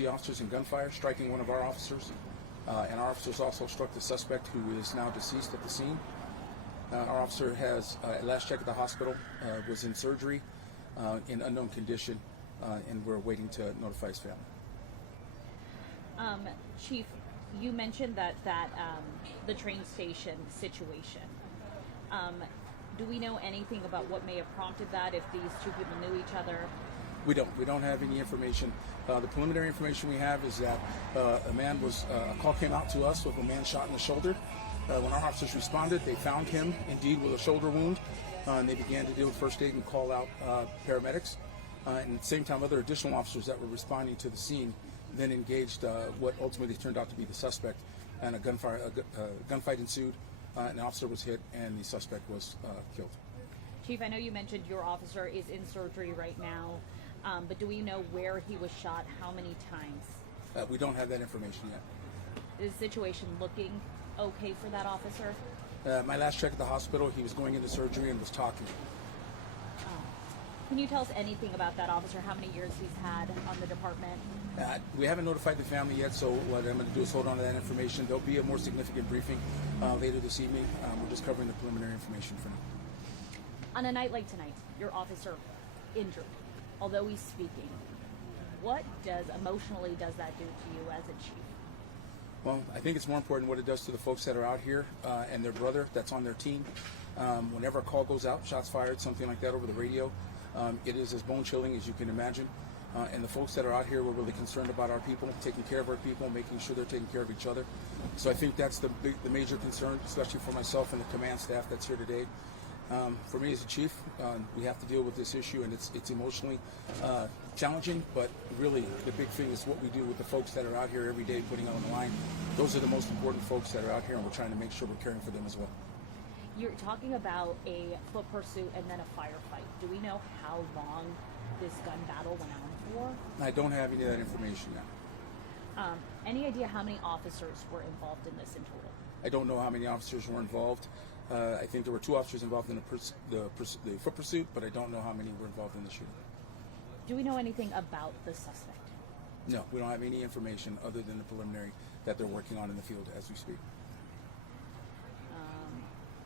the officers in gunfire, striking one of our officers. And our officers also struck the suspect, who is now deceased at the scene. Our officer has, at last check at the hospital, was in surgery in unknown condition, and we're waiting to notify his family. Chief, you mentioned that the train station situation. Do we know anything about what may have prompted that, if these two people knew each other? We don't. We don't have any information. The preliminary information we have is that a call came out to us of a man shot in the shoulder. When our officers responded, they found him indeed with a shoulder wound, and they began to deal with first aid and call out paramedics. And at the same time, other additional officers that were responding to the scene then engaged what ultimately turned out to be the suspect, and a gunfight ensued. An officer was hit, and the suspect was killed. Chief, I know you mentioned your officer is in surgery right now, but do we know where he was shot, how many times? We don't have that information yet. Is the situation looking okay for that officer? My last check at the hospital, he was going into surgery and was talking. Can you tell us anything about that officer, how many years he's had on the department? We haven't notified the family yet, so what I'm going to do is hold on to that information. There'll be a more significant briefing later this evening. We're just covering the preliminary information for now. On a night like tonight, your officer injured, although he's speaking. What emotionally does that do to you as a chief? Well, I think it's more important what it does to the folks that are out here and their brother that's on their team. Whenever a call goes out, shots fired, something like that over the radio, it is as bone-chilling as you can imagine. And the folks that are out here, we're really concerned about our people, taking care of our people, making sure they're taking care of each other. So I think that's the major concern, especially for myself and the command staff that's here today. For me as a chief, we have to deal with this issue, and it's emotionally challenging, but really the big thing is what we do with the folks that are out here every day putting on the line. Those are the most important folks that are out here, and we're trying to make sure we're caring for them as well. You're talking about a foot pursuit and then a firefight. Do we know how long this gun battle went on for? I don't have any of that information yet. Any idea how many officers were involved in this in total? I don't know how many officers were involved. I think there were 2 officers involved in the foot pursuit, but I don't know how many were involved in the shooting. Do we know anything about the suspect? No, we don't have any information other than the preliminary that they're working on in the field as we speak.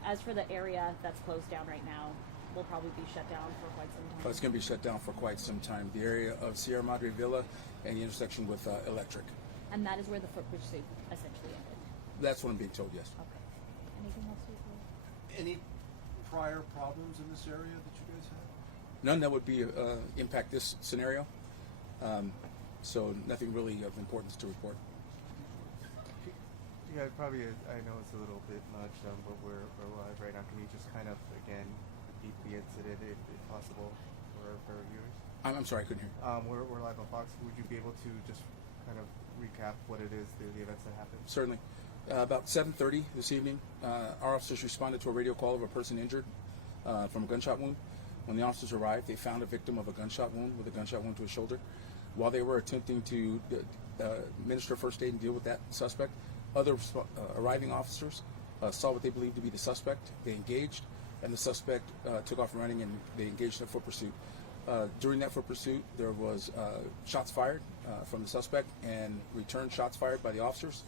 As for the area that's closed down right now, will probably be shut down for quite some time. But it's going to be shut down for quite some time. The area of Sierra Madre Villa and the intersection with Electric. And that is where the foot pursuit essentially ended? That's what I'm being told, yes. Okay. Anything else you can? Any prior problems in this area that you guys had? None that would be impact this scenario. So nothing really of importance to report. Yeah, probably. I know it's a little bit much, but we're live right now. Can you just kind of again repeat the incident, if possible, for our viewers? I'm sorry, I couldn't hear. We're live on Fox. Would you be able to just kind of recap what it is, the events that happened? Certainly. About 7:30 this evening, our officers responded to a radio call of a person injured from a gunshot wound. When the officers arrived, they found a victim of a gunshot wound with a gunshot wound to his shoulder. While they were attempting to administer first aid and deal with that suspect, other arriving officers saw what they believed to be the suspect. They engaged, and the suspect took off running, and they engaged in a foot pursuit. During that foot pursuit, there was shots fired from the suspect and returned shots fired by the officers,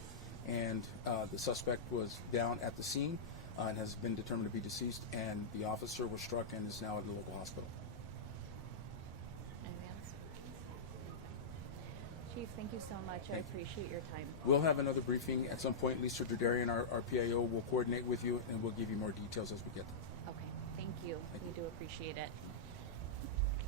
and the suspect was down at the scene and has been determined to be deceased, and the officer was struck and is now at the local hospital. Anything else? Chief, thank you so much. I appreciate your time. We'll have another briefing at some point. Lisa Derdarian, our PIO, will coordinate with you, and we'll give you more details as we get them. Okay, thank you. We do appreciate it.